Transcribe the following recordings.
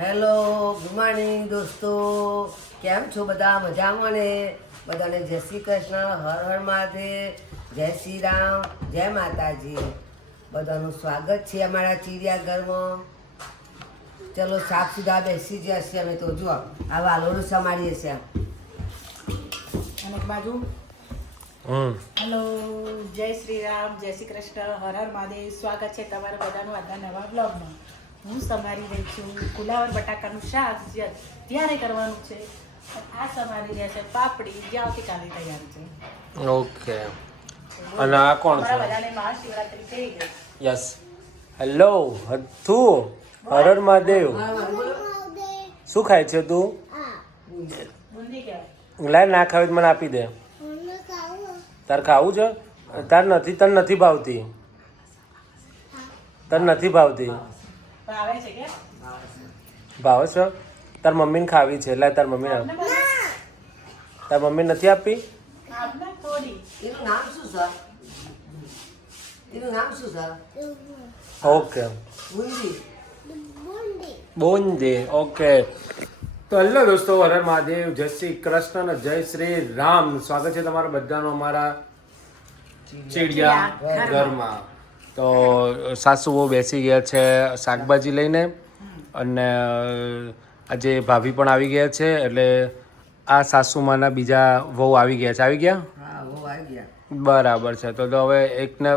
Hello, good morning દોસ્તો. કેમ છો બધા? મજામાં ને? બધાને જય શ્રી કૃષ્ણ, હર હર મહાદેવ, જય શ્રી રામ, જય માતાજી. બધાનું સ્વાગત છે અમારા ચિડિયાઘરમાં. ચલો સાફ સુધા બેસી ગયા છીએ અમે તો. જુઓ આ વાલોડું સમારીએ છીએ. અને એક બાજુ હેલો, જય શ્રી રામ, જય શ્રી કૃષ્ણ, હર હર મહાદેવ. સ્વાગત છે તમારા બધાનું આજના નવા બ્લોગમાં. હું સમારી રહી છું ફુલાવર બટાકાનું શાક, જે અત્યારે કરવાનું છે. આ સમારી રહ્યા છે પાપડી, જે આવતીકાલે તૈયાર છે. ઓકે. અને આ કોણ છે? અમારા બધાને મહાશિવરાત્રી થઈ ગઈ. યસ. હેલો હથુ, હર હર મહાદેવ. શું ખાય છે તું? બુંદી કહેવાય. લાય ના ખાવી તો મને આપી દે. તાર ખાવું છે? તને નથી ભાવતી. તને નથી ભાવતી. ભાવે છે કે ભાવે છે? તાર મમ્મીને ખાવી છે. લાય તાર મમ્મીને આપ. તાર મમ્મી નથી આપી? આપને થોડી. એનું નામ શું છે? એનું નામ શું છે? ઓકે. બુંદી. બોંદે. ઓકે. તો હેલો દોસ્તો, હર હર મહાદેવ, જય શ્રી કૃષ્ણ અને જય શ્રી રામ. સ્વાગત છે તમારા બધાનું અમારા ચીડિયા ઘરમાં. તો સાસુઓ બેસી ગયા છે શાકભાજી લઈને, અને આજે ભાભી પણ આવી ગયા છે. એટલે આ સાસુમાના બીજા વહુ આવી ગયા છે. આવી ગયા? હા, બહુ આવી ગયા. બરાબર છે. તો હવે એકને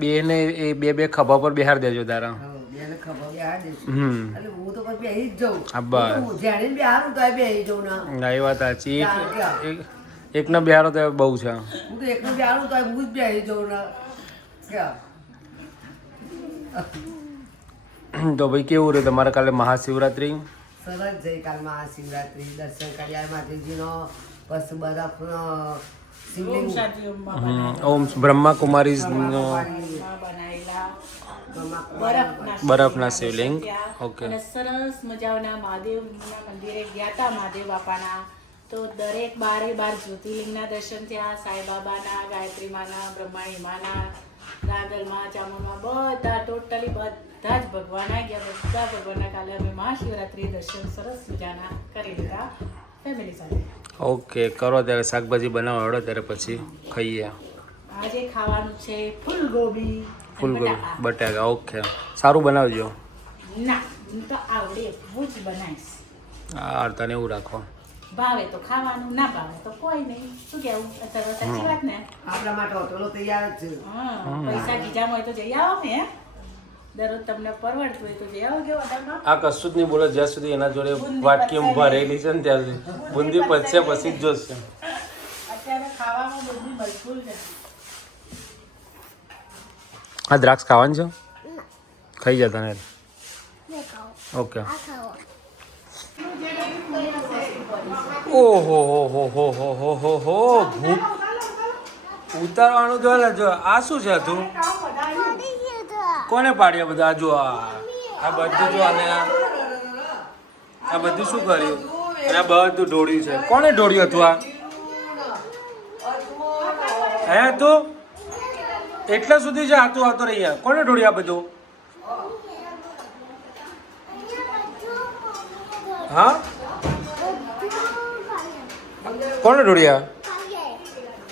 બેને એ બે ખભા પર બેહાર દેજો તારા. બેને ખબર બે આ દેશું. હમ. એટલે હું તો પછી બેહી જ જાઉં. હા, બસ. હું જાણીને બેહારું તો બેહી જાઉં ના. ના, એ વાત સાચી. એકને બેહારો તો બહુ છે. હું તો એકલું બેહારું તો હું જ બેહી જાઉં ના. ક્યાં? તો ભાઈ કેવું રહ્યું તમારે કાલે મહાશિવરાત્રી? સરસ જઈ કાલ મહાશિવરાત્રી દર્શન કર્યા માતાજીનો. બસ બરફનો શિવલિંગ ઓમ શાંતિ ઓમમાં બનાવેલા. ઓમ બ્રહ્માકુમારી બનાવેલા બરફના શિવલિંગ. ઓકે. અને સરસ મજાના મહાદેવના મંદિરે ગયા હતા, મહાદેવ બાપાના. તો દરેક બારે બાર જ્યોતિર્લિંગના દર્શન થયા. સાંઈબાબાના, ગાયત્રી માના, બ્રહ્માણી માના, રાંદલમાં, ચામુંડમાં, બધા ટોટલી બધા જ ભગવાન આવી ગયા. બધા ભગવાનના કાલે અમે મહાશિવરાત્રી દર્શન સરસ મજાના કરી લીધા ફેમિલી સાથે. ઓકે, કરો ત્યારે શાકભાજી બનાવો હળો ત્યારે પછી ખાઈએ. આજે ખાવાનું છે ફૂલગોબી અને ફૂલગોબી બટાકા. બટાકા. ઓકે, સારું બનાવજો. ના, હું તો આવડે એવું જ બનાવીશ. આ તને એવું રાખો. ભાવે તો ખાવાનું, ના ભાવે તો કોઈ નહીં. શું કેવું? અત્યારે સાચી વાત ને? આપણા માટે હોટલો તૈયાર જ છે. હા, પૈસા ગીજામાં હોય તો જઈ આવો ને. દરરોજ તમને પરવડતું હોય તો જઈ આવો કે હોટલમાં. આ કશું જ નહીં બોલે જ્યાં સુધી એના જોડે વાટકી ભરેલી છે ને ત્યાં સુધી. બુંદી પચશે પછી જ જોશે. અત્યારે ખાવામાં બધું મજબૂર છે. આ દ્રાક્ષ ખાવાની છે? ખાઈ જતા ને. ઓકે. ઓહો હો હો હો હો હો હો હો. ભૂખ ઉતારવાનું જો ને. જો આ શું છે તું? કોને પાડ્યા બધા? જો આ બધું જો. અને આ બધું શું કર્યું? અને આ બધું ઢોળ્યું છે. કોને ઢોળ્યું હતું આ? હે તું એટલા સુધી જ આતું આવતો રહી. કોને ઢોળ્યું આ બધું? હા, કોને ઢોળ્યા?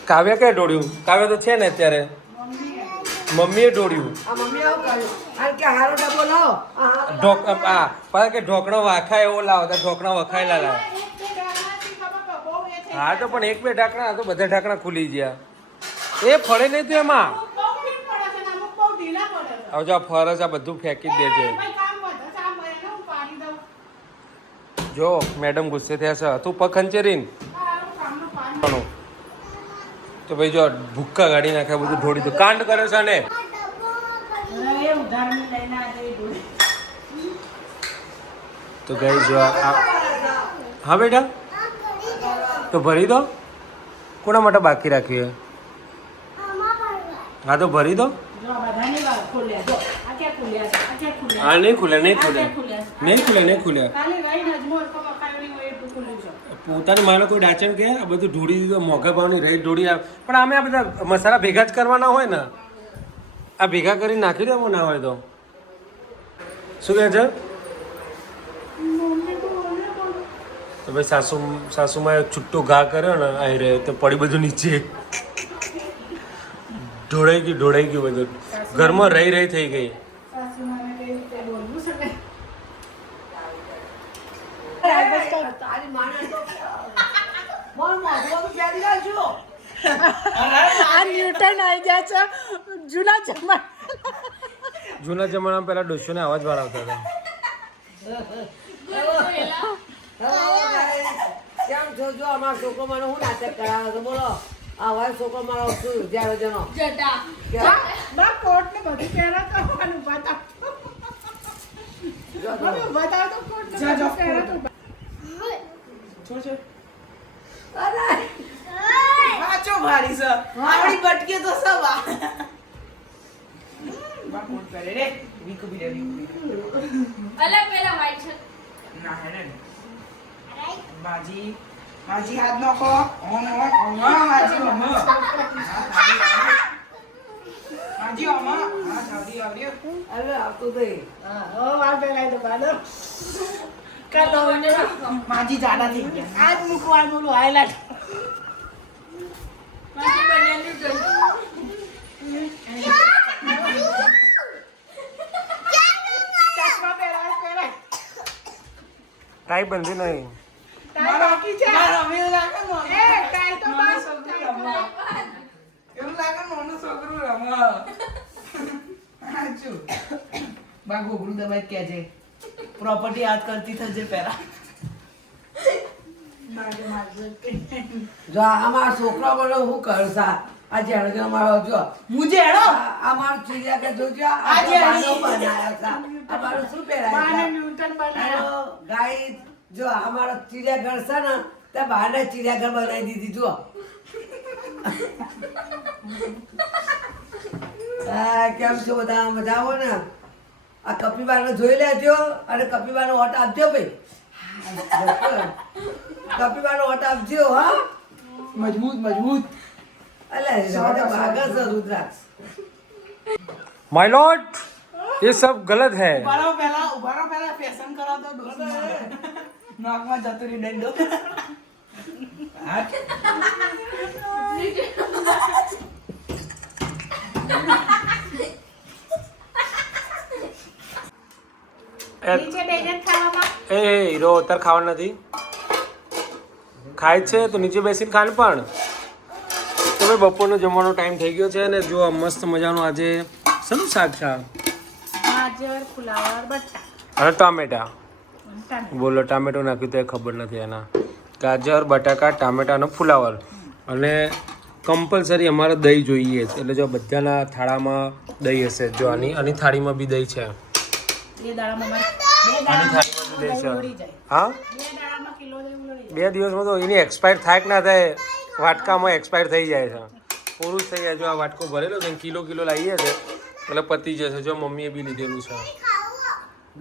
કાવ્યા કઈ ઢોળ્યું? કાવ્યા તો છે ને અત્યારે. મમ્મીએ ઢોળ્યું. આ મમ્મી આવું કર્યું. આ કે હારો ડબ્બો લાવો. પાછા કે ઢોકણો વાખાય એવો લાવો. તો ઢોકણા વખાયેલા લાવો. હા, તો પણ એક બે ઢાંકણા તો બધા ઢાંકણા ખુલી ગયા. એ ફળે નહીં તું એમાં. હવે જો ફરસ આ બધું ફેંકી જ દેજે. જો મેડમ ગુસ્સે થયા છે. તું પગ ખંચેરીને તો ભાઈ જો ભૂક્કા ગાડી નાખ્યા, બધું ઢોળી દો. કાંડ કરે છે ને. તો ગઈ જો હા બેટા, તો ભરી દો. કોના માટે બાકી રાખીએ? હા, તો ભરી દો. હા, નહીં ખુલે. પોતાની માનો કોઈ ડાચણ કે આ બધું ઢોળી દીધું. મોંઘા ભાવની રહી ઢોળી આવે. પણ અમે આ બધા મસાલા ભેગા જ કરવાના હોય ને. આ ભેગા કરી નાખી દેવું ના હોય તો. શું કહે છે? તો ભાઈ સાસુમાં છૂટો ઘા કર્યો ને અહીં રહે તો પડી બધું નીચે ઢોળાઈ ગયું બધું ઘરમાં રહી થઈ ગઈ. તારી માને તો મોર મોઢું ક્યાં દીધા છો? આ ન્યૂટન આવી ગયા છે જૂના જમાનામાં પેલા ડોશોને અવાજ વાર આવતા હતા. કેમ છો? જો અમારો છોકરો મને હું નાટક કરાવે છે બોલો. આ વાય છોકરો મારો શું જ્યારે જનો કોટ ને બધું પહેરા તો મને બતાવ બતાવ તો કોટ ને બધું પહેરા તો વાંચો ભારી છે આપણી બટકે તો સવા બાપુ કરે રે વીકુ બી અલગ પેલા વાઈટ છે ના હે ને બાજી હાથ નાખો ઓમ બાજી ઓમ બાજી ઓમ હા સાદી આવ્યો અરે આવતું થઈ ઓ વાર પહેરાય તો બાદો કા તો બાજી જાડા થઈ ગયા આજ મૂકવાનું હાઈલાઈટ મારી બનેલી જો ચશ્મા પહેરાય કાંઈ બંધી નહીં. તાઈ બાકી છે મારા અમે લાગે નો એ તાઈ તો બસ એવું લાગે મોનું છોકરું રમ હાચું બા ગોગરું દબાઈ કે છે પ્રોપર્ટી યાદ કરતી થજે પેલા જો અમારા છોકરા બોલો હું કરશા આ જેણે કે અમારો જો મુજે હેડો આ મારું ચીડિયા કે જોજો આ આજે બાનો બનાવ્યા હતા આ મારું શું પહેરાય બાને છે? ન્યૂટન બનાવ્યો હેલો ગાઈસ જો અમારો ચિડિયાઘર છે ને ત્યાં બહારને ચિડિયાઘર બનાવી દીધી જો કેમ છો બધા મજા આવો ને આ કપીબાને જોઈ લેજો અને કપીબાનો વોટ આપજો ભાઈ કપીબાનો વોટ આપજો હા મજબૂત અલે ભાગા છે રુદ્રાક્ષ माय लॉर्ड ये सब गलत है. ઉભારો પહેલા ફેશન કરો તો દોસ્ત નાકમાં જતો રી દંડો નીચે બેસીને ખાવામાં એ હીરો અત્યારે ખાવાનું નથી. ખાય છે તો નીચે બેસીને ખાને પણ. તો ભાઈ બપોરનો જમવાનો ટાઈમ થઈ ગયો છે અને જો આ મસ્ત મજાનું આજે શેનું શાક છે આ? ગાજર ફુલાવર બટાકા અને ટામેટા. બોલો ટામેટો નાખ્યું તો એ ખબર નથી એના. ગાજર બટાકા ટામેટા અને ફુલાવર અને કમ્પલસરી અમારે દહીં જોઈએ જ. એટલે જો બધાના થાળામાં દહીં હશે. જો આની થાળીમાં બી દહીં છે. બે દાડામાં આની થાળીમાં બી દહીં છે. હા બે દાડામાં કિલો દહીં ઉલળી 2 દિવસમાં તો એની એક્સપાયર થાય કે ના થાય વાટકામાં એક્સપાયર થઈ જાય છે. પૂરું જ થઈ જાય. જો આ વાટકો ભરેલો છે કિલો લાવીએ છે એટલે પતી જશે. જો મમ્મીએ બી લીધેલું છે.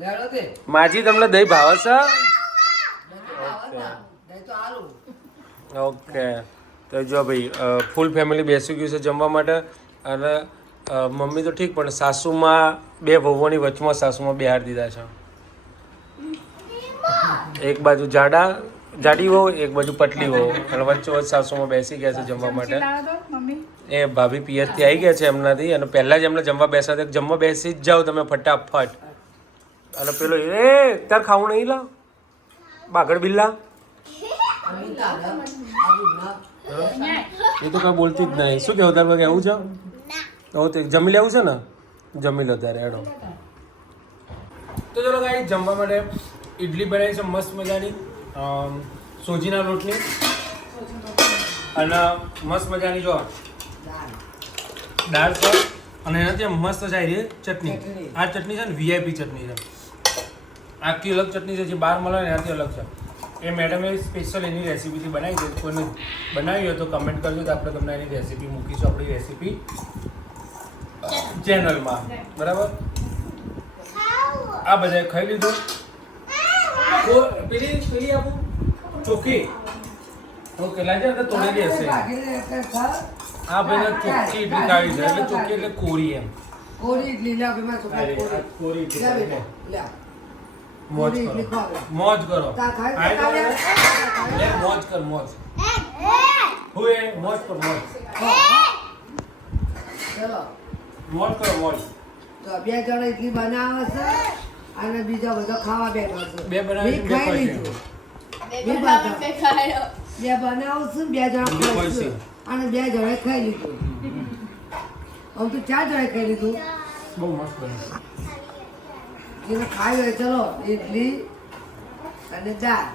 લેડો કે માજી તમને દહીં ભાવે છે? તો હારું ઓકે તો જો ભાઈ ફૂલ ફેમિલી બેસી ગયું છે જમવા માટે. અને મમ્મી તો ઠીક પણ સાસુમાં 2 વહુઓની વચમાં સાસુમાં બેહાર દીધા છે. એક બાજુ જાડી વહુ એક બાજુ પટલી વહુ અને વચ્ચોવચ્ચ સાસુમાં બેસી ગયા છે જમવા માટે. મમ્મી એ ભાભી પિયરથી આવી ગયા છે એમનાથી અને પહેલાં જ એમને જમવા બેસા જમવા બેસી જ જાઓ તમે ફટાફટ. અને પેલો એ તાર ખાવું નહીં લા બાગડ બિલ્લા એ તો કઈ બોલતી જ નહીં. શું કેવું તાર કેવું છે? તો જમી લેવું છે ને? જમી લો ત્યારે હેડો. તો ચલો ગાઈ જમવા માટે ઇડલી બનાવી છે મસ્ત મજાની સોજીના લોટની અને મસ્ત મજાની જો દાળ છે અને એનાથી મસ્ત જાય ચટણી. આ ચટણી છે ને VIP ચટણી છે. આખી અલગ ચટણી છે જે બહાર મળે ને એનાથી અલગ છે. એ મેડમે સ્પેશિયલ એની રેસીપીથી બનાવી છે. કોઈને બનાવી હોય તો કમેન્ટ કરજો તો આપણે તમને એની રેસીપી મૂકીશું આપણી રેસીપી ચેનલમાં. બરાબર આ બધા ખાઈ લીધું. પેલી આપું ચોખ્ખી ઓકે લાગે તો તોડેલી હશે. આ ભાઈને ચોખ્ખી ઇડલી ખાવી છે એટલે ચોખ્ખી એટલે કોરી એમ. કોરી ઇડલી લે ભાઈ મારા છોકરા કોરી ઇડલી લે મોજ પૂરી ઇડલી કરો ખવાય. મોજ કરો તા ખાય આય તો તો ખાય. લે, મોજ કર મોજ હું એ મોજ કર મોજ ચલો મોજ કરો મોજ તો 2 જણ ઇડલી બનાવે છે અને બીજા બધા ખાવા બેઠો છે. બે બનાવે છે, મેં બે ખાઈ ખાય છે. લીધું. બે બે બનાવે, બાજુ. બે ખાયો. 2 બનાવું છું 2 જણા બે ખાય ખાય છે. છે. અને 2 જણાએ ખાઈ લીધું. આમ તો 4 જણાએ ખાઈ લીધું. બહુ મસ્ત બને જેને ખાઈ હોય ચલો ઇડલી અને દાળ